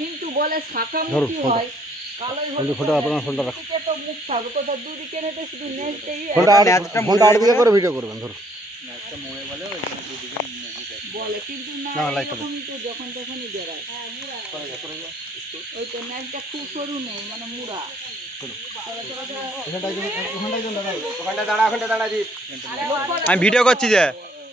কিন্তু বলে শাখা মুখী হয় কালোই হলে ফোনটা আপনার ফোনটা রাখুন দিকে তো মুখ থাকবে কোথা দুদিকে নেতে শুধু নেচতেই ফোনটা আড় দিকে করে ভিডিও করবেন ধরুন ম্যাচটা মোড়ে বলে ওই জন্য দুদিকে মুখে দেয় বলে কিন্তু না এরকমই তো যখন তখনই বেড়ায় ওই তো নেচটা খুব সরু নেই মানে মুড়া আমি ভিডিও করছি যে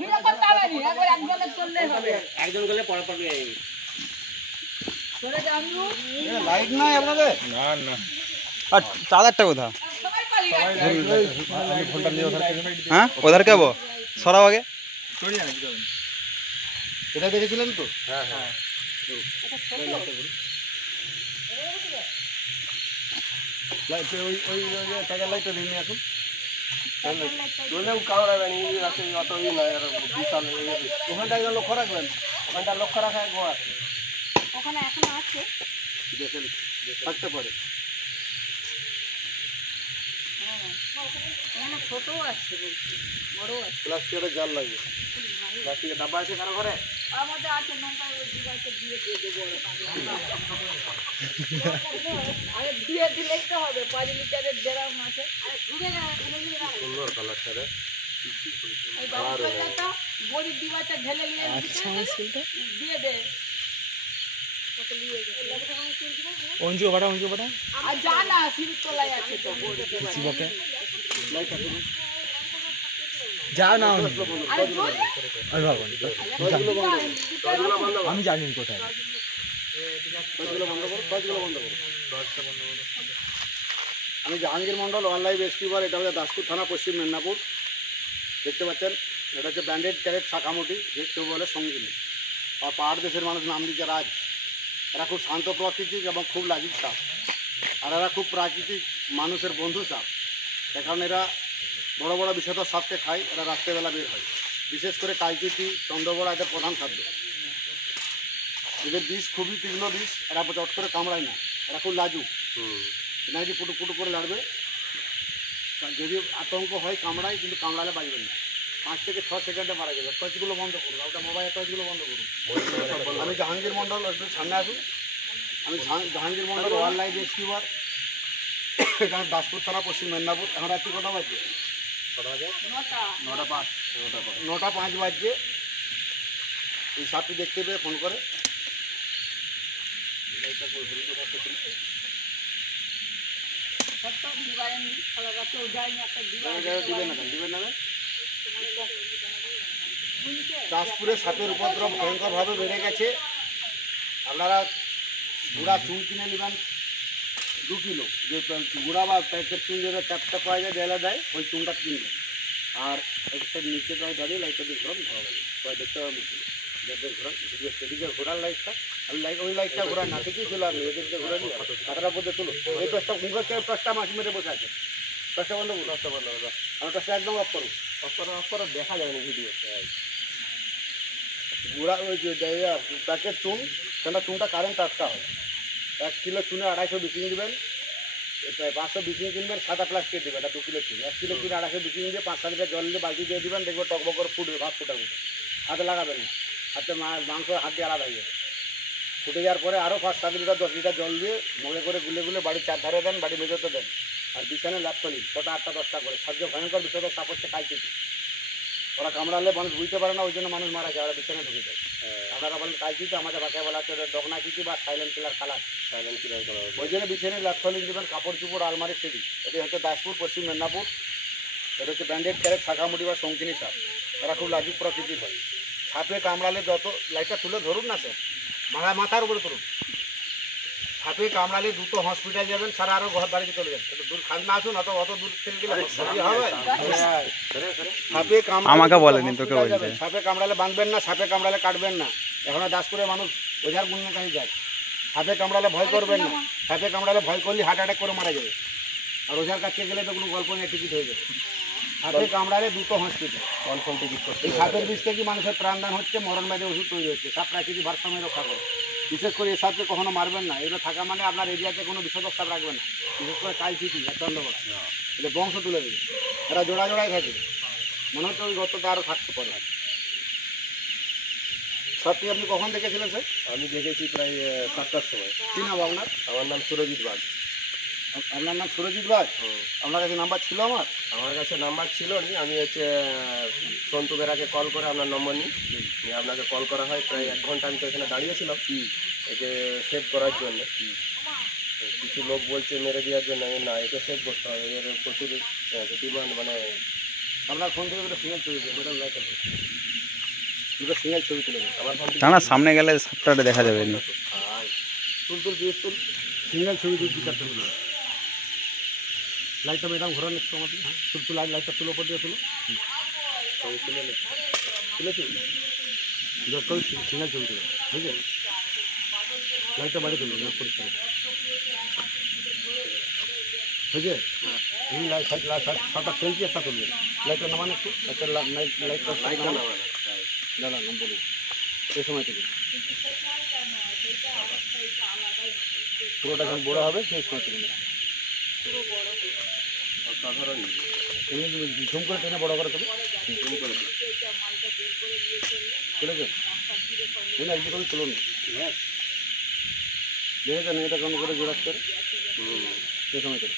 ভিডিও করতে হবে না একবার একজনের চললেই হবে একজন গেলে পরে পরে চলে যাও লাইট নাই আপনাদের না না আর চার্জারটা কোথা সবাই পালিয়ে গেছে ফোনটা নিয়ে হ্যাঁ ওধার কে সরাও আগে এটা দেখেছিলেন তো হ্যাঁ হ্যাঁ লাইট ওই ওই টাকার লাইটটা নিয়ে আসুন ওখানটায় লক্ষ্য রাখবেন ওখানটা লক্ষ্য রাখা গোয়া ওখানে এখনো আছে থাকতে পারে এখানে ছোটও আছে বলছি বড়ও আছে প্লাস্টিকের জাল লাগবে প্লাস্টিকের ডাব্বা আছে কারো ঘরে আমাদের আছে নৌকা ওই দিবাইতে দিয়ে দিয়ে দেবো আরে দিয়ে দিলেই তো হবে 5 লিটারের ড্রাম আছে আরে ঘুরে সুন্দর কালারটা রে ওই বাবুটা বড়ি দিবাইতে ঢেলে নিয়ে দিয়ে দে তোকে নিয়ে গেছে অঞ্জু বাটা আর জানা সিঁড়ি তলায় আছে তো বড়ি দিবাইতে যাও না আরে জোরে আমি জানি কোথায় আমি জাহাঙ্গীর মন্ডল অনলাইন রেস্কিউবার এটা হচ্ছে দাসপুর থানা পশ্চিম মেদিনীপুর দেখতে পাচ্ছেন এটা হচ্ছে ব্যান্ডেড ক্যারেট শাখামুটি যে কেউ বলে সঙ্গিনী আর পাহাড় দেশের মানুষ নাম দিচ্ছে রাজ এরা খুব শান্ত প্রাকৃতিক এবং খুব লাজুক সাপ আর এরা খুব প্রাকৃতিক মানুষের বন্ধু সাপ সে কারণে এরা বড় বড় বিষধর সাপকে খায় এরা রাত্রেবেলা বের হয় বিশেষ করে কালচিতি চন্দ্রবড়া এদের প্রধান খাদ্য এদের বিষ খুবই তীক্ষ্ণ বিষ এরা চট করে কামড়ায় না এরা খুব লাজুক নাকি পুটু পুটু করে লাড়বে যদি আতঙ্ক হয় কামড়ায় কিন্তু কামড়ালে বাজবে না 5 থেকে 6 সেকেন্ডে মারা যাবে টর্চগুলো বন্ধ করুন ওটা মোবাইলের টর্চগুলো বন্ধ করুন আমি জাহাঙ্গীর মন্ডল একটু সামনে আসুন আমি জাহাঙ্গীর মন্ডল ওয়াইল্ড লাইফ রেস্কিউবার এখানে দাসপুর থানা পশ্চিম মেদিনীপুর এখন রাত্রি কটা বাজছে 9টা 5 বাজছে এই সাপটি দেখতে পেয়ে ফোন করে দিবেন না দাসপুরে সাপের উপদ্রব ভয়ঙ্করভাবে বেড়ে গেছে আপনারা গুঁড়া চুন কিনে নেবেন 2 কিলো যে গুঁড়া বা প্যাকেট চুন যেটা চারটা পাওয়া যায় ডেলা দেয় ওই চুনটা কিনবেন আর একটা নিচে প্রায় দাঁড়িয়ে লাইটটা দিয়ে ঘোরান ভালো লাগে প্রায় দেখতে পাবেন ঘোরান সেদিকে ঘোরার লাইটটা আর লাইট ওই লাইটটা ঘোরান না থেকেই চলে আসবে এদিকে ঘোরা নিয়ে কাঁকড়া পর্যন্ত তুলো এই টসটা মুখের থেকে টসটা মাছ মেরে বসে আছে টসটা বন্ধ করুন টসটা বন্ধ করুন আমার টসটা একদম অফ করুন অফ করো দেখা যাবে না ভিডিওতে গুঁড়া ওই যে প্যাকেট চুন কেননা চুনটা কারেন্ট টাটকা হয় 1 কিলো চুনে 250 বিচিং দেবেন 500 বিচিং কিনবেন 7-8 লাখ দিয়ে দেবেন এটা 2 কিলো চুন 1 কিলো চুনে 250 বিচিং দিয়ে 5-7 লিটার জল দিয়ে বালতি দিয়ে দেবেন দেখবেন টকবক করে ফুটবে ভাত ফুটার মতো হাতে লাগাবেন না হাতে মাংস হাত দিয়ে আলাদা হয়ে যাবে ফুটে যাওয়ার পরে আরও 5-7 লিটার 10 লিটার জল দিয়ে মগে করে গুলে গুলে বাড়ির 4 ধারে দেন বাড়ির মেঝেতে দেন আর বিছানায় ল্যাপটলি 6টা 8টা 10টা করে সবচেয়ে ভয়ঙ্কর বিষয় সাপ হচ্ছে কালচিতি ওরা কামড়ালে মানুষ বুঝতে পারে না ওই জন্য মানুষ মারা যায় ওরা বিছানায় ঢুকে যায় আপনারা বলেন কালচিতি আমাদের ভাষায় বলা হচ্ছে ডগনা চিতি বা silent killer colour silent killer colour ওই জন্য বিছানায় ল্যাপটলি দেবেন কাপড় চুপড় আলমারি সিঁড়ি এটি হচ্ছে দাসপুর পশ্চিম মেদিনীপুর এটা হচ্ছে ব্যান্ডেড ক্যারেট শাখামুটি বা শঙ্কিনী সাপ এরা খুব লাজুক প্রকৃতির হয় সাপে কামড়ালে যত লাইটটা তুলে ধরুন না স্যার মাথার উপরে তুলুন সাপে কামড়ালে দ্রুত হসপিটাল যাবেন সারা আরও ঘর বাড়িতে চলে যাবেন দূর খান না আসুন অত দূর থেকে গেলে হবে সাপে আমাকে বলেনি তোকে বলছে সাপে কামড়ালে বাঁধবেন না সাপে কামড়ালে কাটবেন না এখন দাসপুরে মানুষ ওঝার গুণের কাছে যায় সাপে কামড়ালে ভয় করবেন না সাপে কামড়ালে ভয় করলে হার্ট অ্যাটাক করে মারা যাবে আর ওঝার কাছে গেলে তো কোনো গল্প নেই টিকিট হয়ে যাবে সাপে কামড়ালে দ্রুত হসপিটাল কনফার্ম টিকিট করতে এই সাপের বিষ থেকে মানুষের প্রাণদান হচ্ছে মরণ ব্যাধি ওষুধ তৈরি হচ্ছে সাপ প্রাকৃতিক ভারসাম্য রক্ষা করে বিশেষ করে এই সাপকে কখনো মারবেন না এগুলো থাকা মানে আপনার এরিয়াতে কোনো বিষধর সাপ রাখবেন না বিশেষ করে কালচিতি আর চন্দ্রবড়া এটা বংশ তুলে দেবে এরা জোড়ায় থাকে মনে হচ্ছে ওই গতটা আরও থাকতে পারে সাপটি আপনি কখন দেখেছিলেন স্যার? আমি দেখেছি প্রায় 7টার সময়। কী নাম আপনার? আমার নাম সুরজিৎ বাগ। আপনার নাম সুরজিৎ বাগ? আপনার কাছে নাম্বার ছিল আমার? আমার কাছে নাম্বার ছিল নি, আমি হচ্ছে সন্তু বেরাকে কল করে আপনার নম্বর নিই, নিয়ে আপনাকে কল করা হয়। প্রায় 1 ঘন্টা আমি তো এখানে দাঁড়িয়েছিলাম একে সেভ করার জন্য। কিছু লোক বলছে মেরে দেওয়ার জন্য, আমি না, একে সেভ করতে হবে, এর প্রচুর ডিমান্ড। মানে আপনার ফোন থেকে দুটো সিঙ্গেল ছবি তুলে দুটো সিঙ্গেল ছবি তুলে দেবেন। আমার ফোন না না, সামনে গেলে সাপটা দেখা যাবে না। তুল দিয়ে তুল সিঙ্গেল ছবি তুল, 2-4 তুলে লাইটটা ম্যাডাম ঘোরান একটু আমাদের। হ্যাঁ তুল লাইটটা তুলো, ওপর দিয়ে তুলো। তুলেছি যত সিঙ্গেল ছবি তুলে, বুঝলেন? লাইটটা বাড়ি তুলুন না, পরিষ্কার বুঝলে? লাইট সাতটা ফেলছি, একটা তুলবে। লাইটটা নামান একটু, লাইটটা নামান দাদা নাম বলুন এই সময় থেকে পুরোটা যখন বড়ো হবে সেই সময় থেকে সাধারণ এমনি ঝুম করে টেনে বড়ো করে তুলো। তুলেছেন? একদিকে করে তুলুন। হ্যাঁ দেখেছেন এটা কেমন করে জেরাক্স করে সেই সময় থেকে।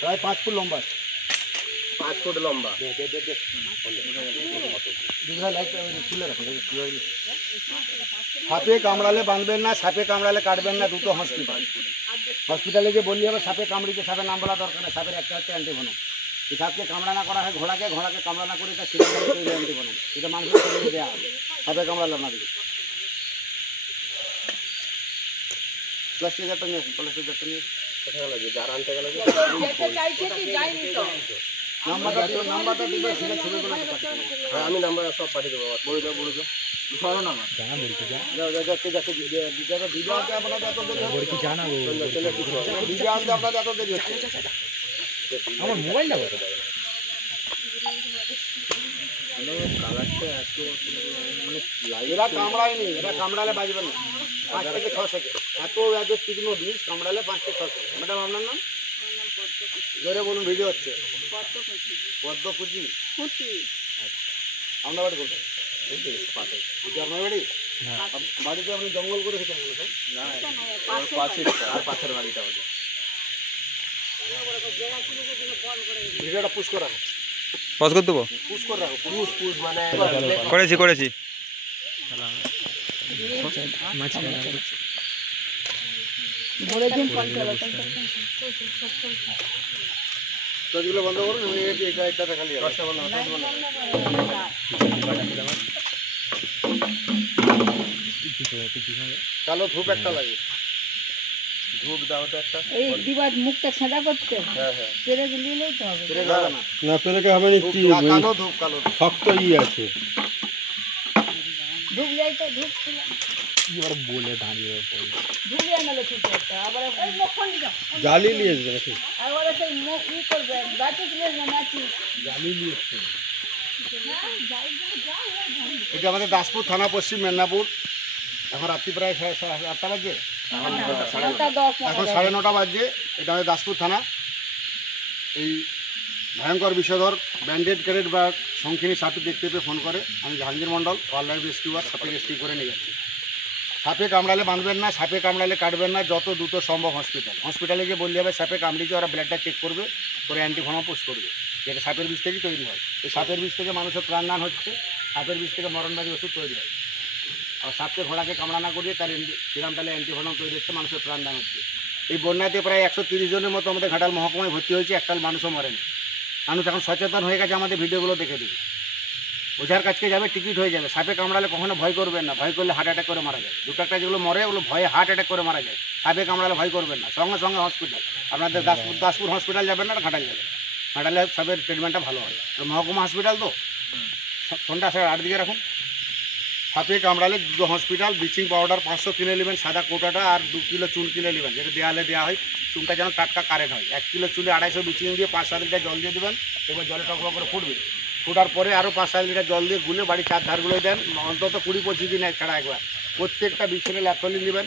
প্রায় 5 ফুট লম্বা, 5 ফুট লম্বা। সাপে কামড়ালে বাঁধবেন না, সাপে কামড়ালে কাটবেন না, দুটো হসপিটাল। হসপিটালে যে বললি হবে সাপে কামড়িতে, সাপে নাম বলা দরকার না। সাপের একটা হচ্ছে অ্যান্টিভেনম। এই সাপকে কামড়া না করা হয় ঘোড়াকে কামড়া না করে তার সিলিন্ডারে তৈরি অ্যান্টিভেনম। এটা মানুষের শরীরে দেওয়া হবে সাপে কামড়ালে আপনাদের। প্লাস্টিক জারটা নিয়ে আসুন, প্লাস্টিক জারটা নিয়ে আসুন। কোথায় গেল যে যার আনতে গেল? যেতে চাইছে কি যায়নি তো। নাম্বারটা দিবে, সেটা ছবিগুলো হ্যাঁ, আমি নাম্বার সব পাঠিয়ে দেবো। বলে দাও সরো না ভিডিও আনতে আপনাদের এত দেরি হচ্ছে, ভিডিও আনতে আপনাদের এত দেরি হচ্ছে। আমার মোবাইলটা এরা কামড়ায়নি, এরা কামড়ালে বাজবে না। 5 থেকে 6 সেকেন্ড এত তীক্ষ্ণ বিষ, কামড়ালে 5 থেকে 6 সেকেন্ড। ম্যাডাম আপনার নাম জোরে বলুন, ভিডিও হচ্ছে। পদ্মকুচি আপনার বাড়ি কোথায়? আপনার বাড়ি বাড়িতে আপনি জঙ্গল করে খেতে হবে পাশের বাড়িটা আমাদের। ভিডিওটা পুশ করে রাখো, পজ করে দেবো। পুশ করে রাখো। পুষ মানে করেছি ধরে দিন 50 কাজগুলো বন্ধ করুন, আমি এই গাড়িটা খালি কালো ধূপ একটা লাগে। ধূপ দাও তো একটা। এই দিবার মুখটা সাদা করতে হ্যাঁ হ্যাঁ, পেরে দিলেই তো হবে। ফিরে যাবে না, না পেরেকে হবে না, কি কালো ধূপ, কালো ধূপ। শক্ত আছে ঢুক যাই তো ঢুক ছিল এবার বলে দাঁড়িয়ে ঢুক যায় না ঠিক আছে। আবার এই মুখখন দিও, জালি নিয়ে আসবে নাকি? আবার সেই মুখ ই করবে গাছে ছিল না নাচি জালি নিয়ে আসবে। এটা আমাদের দাসপুর থানা, পশ্চিম মেদিনীপুর। এখন রাত্রি প্রায় 8টা বাজে, এখন 9:30 বাজে। এটা আমাদের দাসপুর থানা। এই ভয়ঙ্কর বিষধর ব্যান্ডেড ক্যারেট বা শঙ্খিনী সাপে দেখতে পেয়ে ফোন করে। আমি জাহাঙ্গীর মণ্ডল, ওয়াইল্ড লাইফ রেস্কিউয়ার, সাপে রেস্কিউ করে নিয়ে যাচ্ছি। সাপে কামড়ালে বাঁধবেন না, সাপে কামড়ালে কাটবেন না, যত দ্রুত সম্ভব হসপিটালে গিয়ে বললে হবে সাপে কামড়িয়েছে, ওরা ব্লাডটা চেক করবে, করে অ্যান্টিভেনম পুশ করবে। যেটা সাপের বিষ থেকেই তৈরি হয়। এই সাপের বিষ থেকে মানুষের প্রাণদান হচ্ছে, সাপের বিষ থেকে মরণবাদী ওষুধ তৈরি হয়। আর সাপকে ঘোড়াকে কামড়া না করিয়ে তার সিরাম তাহলে অ্যান্টিভেনম তৈরি হচ্ছে, মানুষের প্রাণদান হচ্ছে। এই বন্যাতে প্রায় 130 জনের মতো আমাদের ঘাটাল মহকুমায় ভর্তি হয়েছে, একটা মানুষও মরেনি। মানুষ এখন সচেতন হয়ে গেছে, আমাদের ভিডিওগুলো দেখে দেখে ওঝার কাছকে যাবে, টিকিট হয়ে যাবে। সাপে কামড়ালে কখনো ভয় করবেন না, ভয় করলে হার্ট অ্যাটাক করে মারা যায়। দুটো একটা যেগুলো মরে ওগুলো ভয়ে হার্ট অ্যাটাক করে মারা যায়। সাপে কামড়ালে ভয় করবেন না, সঙ্গে সঙ্গে হসপিটাল। আপনাদের দাসপুর হসপিটাল যাবেন না, ঘাটাল যাবেন। ঘাটালে সাপের ট্রিটমেন্টটা ভালো হয়। মহকুমা হসপিটাল তো ফোনটা 8 দিকে রাখুন। সাপে কামড়ালে দুটো হসপিটাল, ব্লিচিং পাউডার 500 কিনে নেবেন, সাদা কোটাটা, আর 2 কিলো চুন কিনে নেবেন, যেটা দেওয়ালে দেওয়া হয়। চুনটা যেন টাটকা কারেন্ট হয়। 1 কিলো চুনে 250 ব্লিচিং দিয়ে 5-7 লিটার জল দিয়ে দেবেন। এবার জলে টকবক করে ফুটবে। ফোটার পরে আরও 5-7 লিটার জল দিয়ে গুলে বাড়ির 4 ধারগুলোই দেন। অন্তত 20-25 দিন ছাড়া একবার প্রত্যেকটা বিছানে ল্যাপথলিন দেবেন।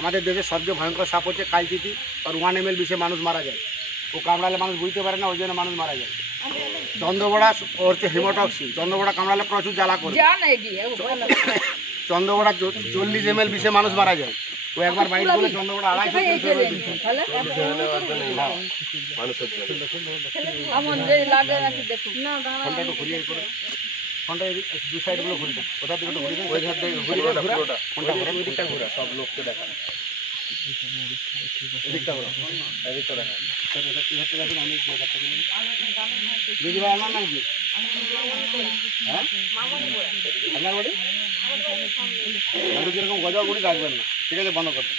আমাদের দেশের সবচেয়ে ভয়ঙ্কর সাপ হচ্ছে কালচিতি, আর 1 ml বিষে মানুষ মারা যায়। ও কামড়ালে মানুষ বুঝতে পারে না, ওই জন্য মানুষ মারা যায়। চন্দ্রবড়া ওর হচ্ছে হিমোটক্সিন, চন্দ্রবড়া কামড়ালে প্রচুর জ্বালা করে। যা না এগিয়ে চন্দ্রবড়া 40 ml বিষে মানুষ মারা যায়। ও একবার বাইট বলে চন্দ্রবড়া 250 ml তাহলে মানুষের জন্য এমন যে লাগে নাকি দেখুন না ফোনটা একটু ঘুরিয়ে করে, ফোনটা দু সাইডগুলো ঘুরিয়ে দাও, কোথা থেকে একটু ঘুরিয়ে দাও, ওই ধার থেকে ঘুরিয়ে পুরোটা ফোনটা ঘুরে ওইদিকটা ঘুরা, সব লোককে দেখা এদিকটা ঘুরে, এদিকটা দেখা। এদিকটা দেখুন। আমি দিদি ভাই আমার নাম কি? হ্যাঁ আপনার বাড়ি? বাড়ি যেরকম গজা গুড়ি রাখবেন না, ঠিক আছে, বন্ধ করবেন।